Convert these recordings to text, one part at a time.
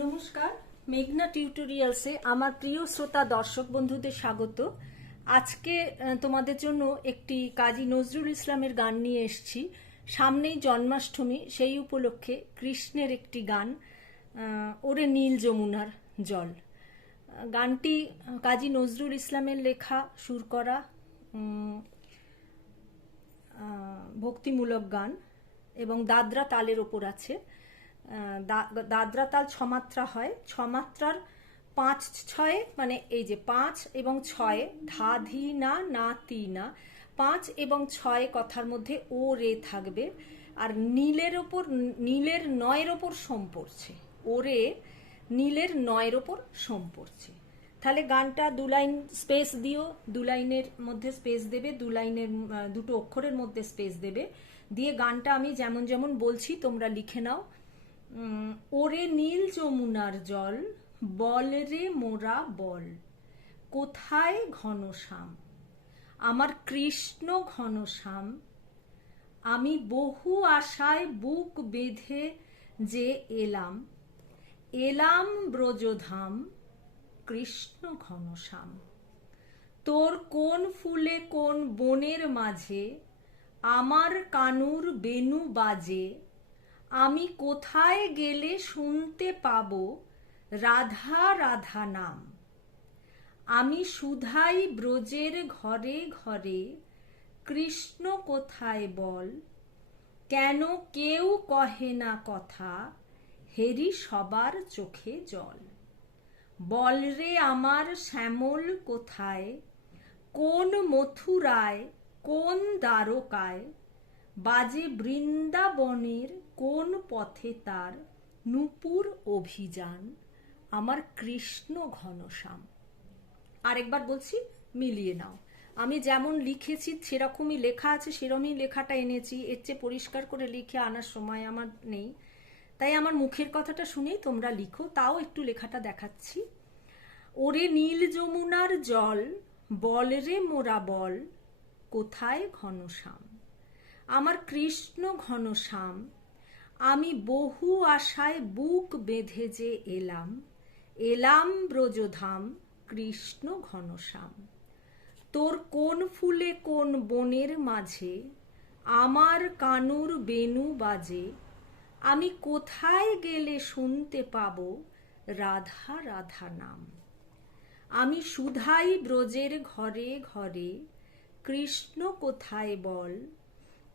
নমস্কার, মেঘনা টিউটোরিয়ালসে আমার প্রিয় শ্রোতা দর্শক বন্ধুদের স্বাগত। আজকে তোমাদের জন্য একটি কাজী নজরুল ইসলামের গান নিয়ে এসেছি। সামনেই জন্মাষ্টমী, সেই উপলক্ষে কৃষ্ণের একটি গান ওরে নীল যমুনার জল। গানটি কাজী নজরুল ইসলামের লেখা, সুর করা ভক্তিমূলক গান এবং দাদরা তালের ওপর আছে। দাদরা তাল ছমাত্রা হয়। ছমাত্রার পাঁচ ছয়ে মানে এই যে পাঁচ এবং ছয়ে ধা, ধি, না না, তি, না, পাঁচ এবং ছয় কথার মধ্যে ও, রে থাকবে। আর নীলের ওপর, নীলের নয়ের ওপর সোম পড়ছে। ও, রে নীলের নয়ের ওপর সোম পড়ছে। তাহলে গানটা দু লাইন স্পেস দিও, দু লাইনের মধ্যে স্পেস দেবে, দু লাইনের দুটো অক্ষরের মধ্যে স্পেস দেবে। দিয়ে গানটা আমি যেমন যেমন বলছি, তোমরা লিখে নাও। ওরে নীল যমুনার জল, বল রে মোরা বল, কোথায় ঘনশ্যাম আমার কৃষ্ণ ঘনশ্যাম আমি বহু আশায় বুক বেঁধে যে এলাম এলাম ব্রজধাম, কৃষ্ণ ঘনশ্যাম তোর কোন ফুলে কোন বনের মাঝে, আমার কানুর বেনু বাজে আমি কোথায় গেলে শুনতে পাব রাধা রাধা নাম? আমি সুধাই ব্রজের ঘরে ঘরে, কৃষ্ণ কোথায় বল? কেন কেউ কহে না কথা, হেরি সবার চোখে জল। বল রে আমার শ্যামল কোথায়? কোন মথুরায়, কোন দ্বারকায়? বাজে বৃন্দাবনের কোন পথে তার নূপুর অভিযান? আমার কৃষ্ণ ঘনশ্যাম আরেকবার বলছি, মিলিয়ে নাও। আমি যেমন লিখেছি, সেরকমই লেখা আছে সেরকমই লেখাটা এনেছি। এর চেয়ে পরিষ্কার করে লিখে আনার সময় আমার নেই। তাই আমার মুখের কথাটা শুনেই তোমরা লিখো, তাও একটু লেখাটা দেখাচ্ছি। ওরে নীল যমুনার জল, বল রে মোরা বল, কোথায় ঘনশ্যাম আমার কৃষ্ণ ঘনশ্যাম আমি বহু আশায় বুক বেঁধে যে এলাম এলাম ব্রজধাম, কৃষ্ণ ঘনশ্যাম। তোর কোন ফুলে, কোন বনের মাঝে, আমার কানুর বেনু বাজে, আমি কোথায় গেলে শুনতে পাব রাধা রাধা নাম? আমি সুধাই ব্রজের ঘরে ঘরে, কৃষ্ণ কোথায় বল?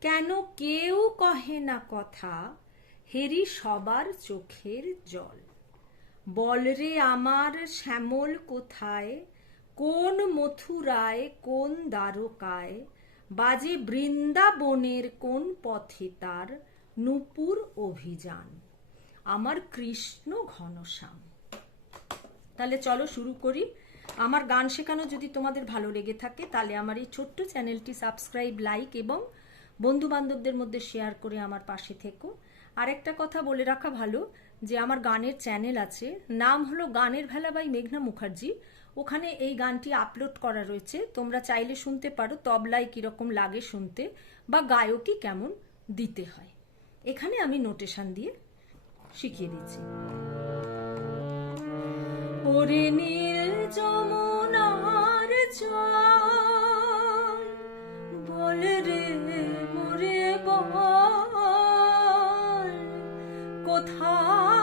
কেন কেউ কহে না কথা হেরি সবার চোখের জল। বল রে আমার শ্যামল কোথায়? কোন মথুরায়, কোন দ্বারকায়? বাজে বৃন্দাবনের কোন পথে তার নূপুর অভিযান? আমার কৃষ্ণ ঘনশ্যাম। তাহলে চলো শুরু করি। আমার গান শেখানো যদি তোমাদের ভালো লেগে থাকে, তাহলে আমার এই ছোট্ট চ্যানেলটি সাবস্ক্রাইব, লাইক এবং বন্ধু বান্ধবদের মধ্যে শেয়ার করে আমার পাশে থেকো। আরেকটা কথা বলে রাখা ভালো যে আমার গানের চ্যানেল আছে। নাম হলো গানের ভেলা বাই মেঘনা মুখার্জি। ওখানে এই গানটি আপলোড করা রয়েছে। তোমরা চাইলে শুনতে পারো তবলায় কীরকম লাগে শুনতে বা গায়কই কেমন দিতে হয়। এখানে আমি নোটেশন দিয়ে শিখিয়ে দিচ্ছি। বল রে মোরে বল। কোথায়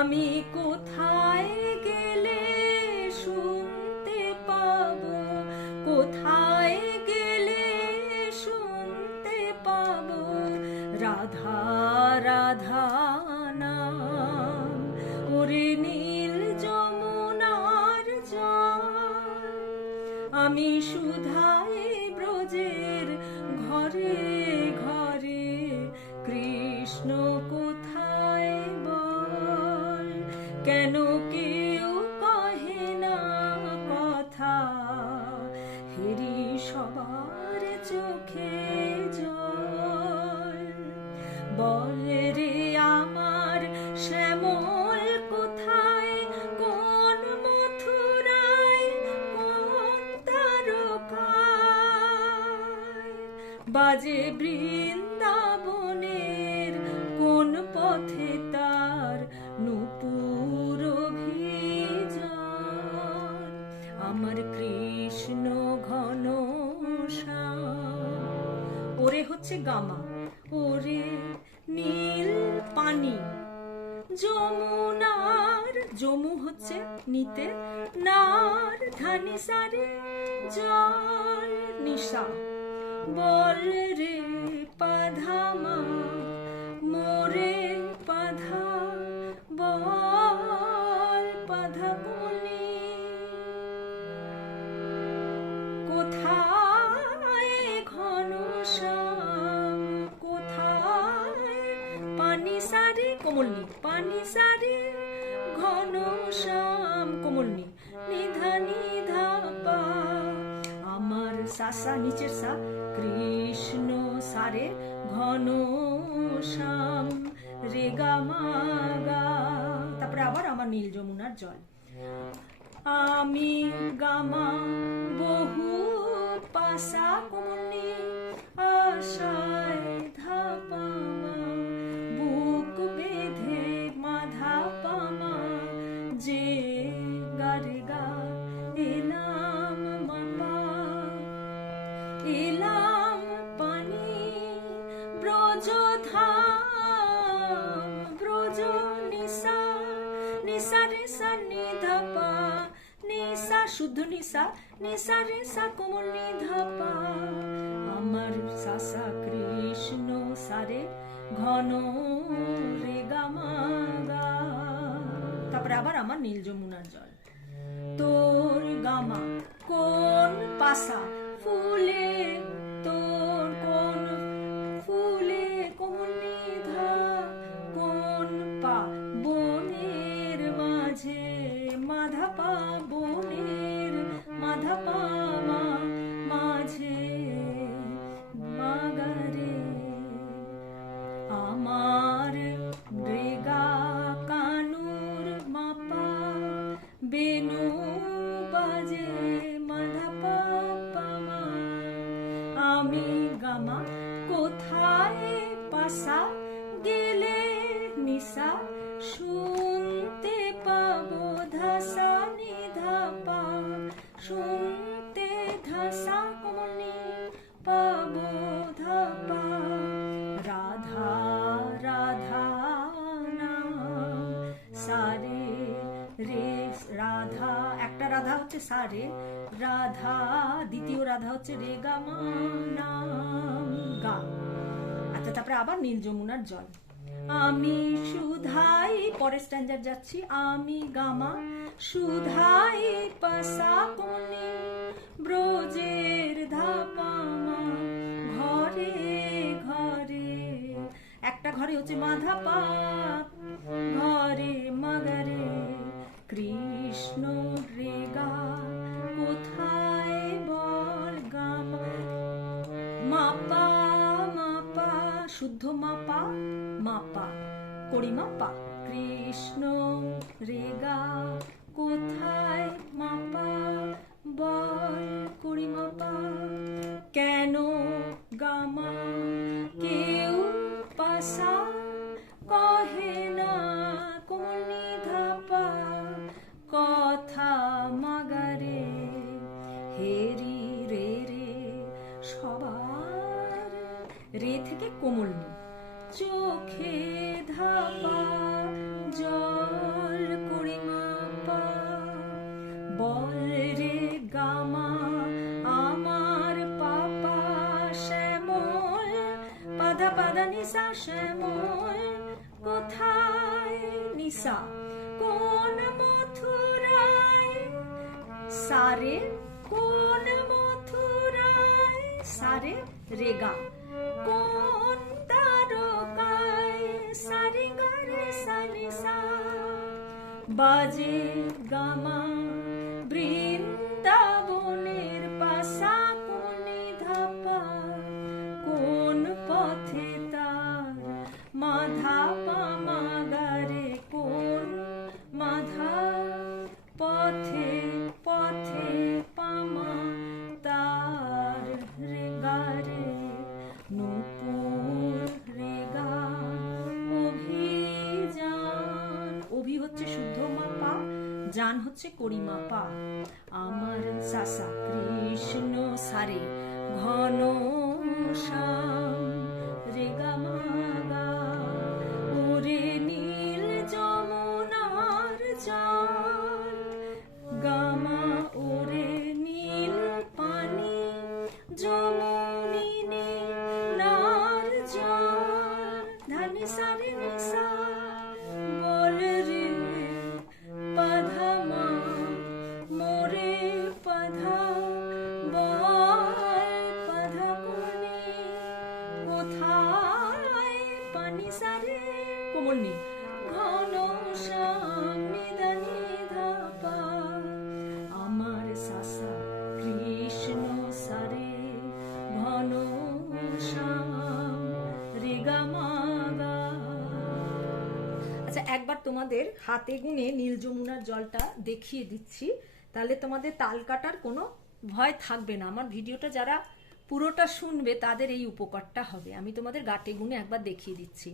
আমি কোথায় গেলে শুনতে পাবো? কোথায় গেলে শুনতে পাব? রাধা রাধা আমি সুধাই ব্রজের ঘরে ঘরে বাজে বৃন্দাবনের কোন পথে তার নুপুর আমার কৃষ্ণ ঘন ওরে হচ্ছে গামা, ওরে নীল পানি। যমুনার, যমু হচ্ছে নিতে, নার ধানি সারে জল নিশা। বল রে পাধামা মোরে পাধা, বল পাধা কোনি কোথায় ঘন কোথায় পানি সারে কোমলনি, পানি সারে ঘন শ্যাম, কোমলনি, নিধা নিধা পা। আমার সাসা, নিচের সা কৃষ্ণ সারে ঘন শ্যাম রেগা মাগা তারপরে আবার আমার নীল যমুনার জল। আমি গামা বহু পাশা কোমনি আশায় শুদ্ধ নিসা নিসা রে সা কোমল নিধাপা আমার সাসা কৃষ্ণ সারে ঘন রে তারপরে আবার আমার নীল যমুনার জল। তোর গামা কোন পাশা ফুলে শুনতে ধাসা কমনি রাধা রাধা সারে রে, রাধা, একটা রাধা হচ্ছে সারে, রাধা, দ্বিতীয় রাধা হচ্ছে রে গা মা গা। আচ্ছা তারপরে আবার নীল যমুনার জল। আমি সুধাই, পরের স্ট্যান্ডার্ড যাচ্ছি, আমি গামা। সুধাই পাসা কোনি ব্রজের ধাপামা ঘরে ঘরে, একটা ঘরে হচ্ছে মাধা পাপ ঘরে মগরে, কৃষ্ণ রেগা। কোথায় বল গামা? মাপা শুদ্ধ মাপা মাপা মাপা কৃষ্ণ রেগা কোথায় মাপা বল, করি মাপা কেন গামা কেউ পাসা কহে না কোনি ধাপা কথা মাগারে, হেরি রে রে, সবার রে থেকে শ্যামল পাদা নিসা শ্যামল। কোথায় নিসা কোন মথুরায়? সারে কোন মথুরায়? সারে রেগা। কোন তারকায়? সারে গারে সানিসা বাজে গামা জান হচ্ছে করিমা পা। আমার সাসা কৃষ্ণ সারে ঘন মাগা ওরে নীল নীল পানি, যমুনিনী নার সারে তোমাদের হাতে গুনে নীল যমুনার জলটা দেখিয়ে দিচ্ছি। তাহলে তোমাদের তাল কাটার কোনো ভয় থাকবে না। আমার ভিডিওটা যারা পুরোটা শুনবে, তাদের এই উপকারটা হবে। আমি তোমাদের গাটে গুনে একবার দেখিয়ে দিচ্ছি।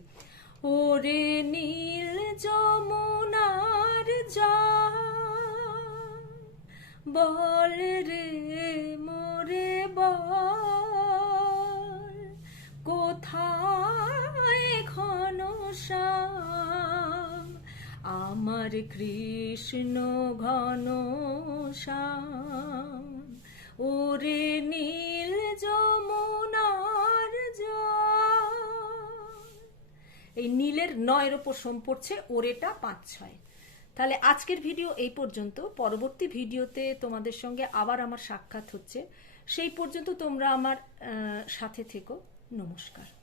ওরে নীল যমুনার জল, বল রে মোরে বল, কোথায় ঘন শ্যাম আমার কৃষ্ণ ঘন ওরে নীল যমুনার এই নীলের নয়ের ওপর সোম পড়ছে, ওরেটা পাঁচ ছয়। তাহলে আজকের ভিডিও এই পর্যন্ত। পরবর্তী ভিডিওতে তোমাদের সঙ্গে আবার আমার সাক্ষাৎ হচ্ছে। সেই পর্যন্ত তোমরা আমার সাথে থেকো। নমস্কার।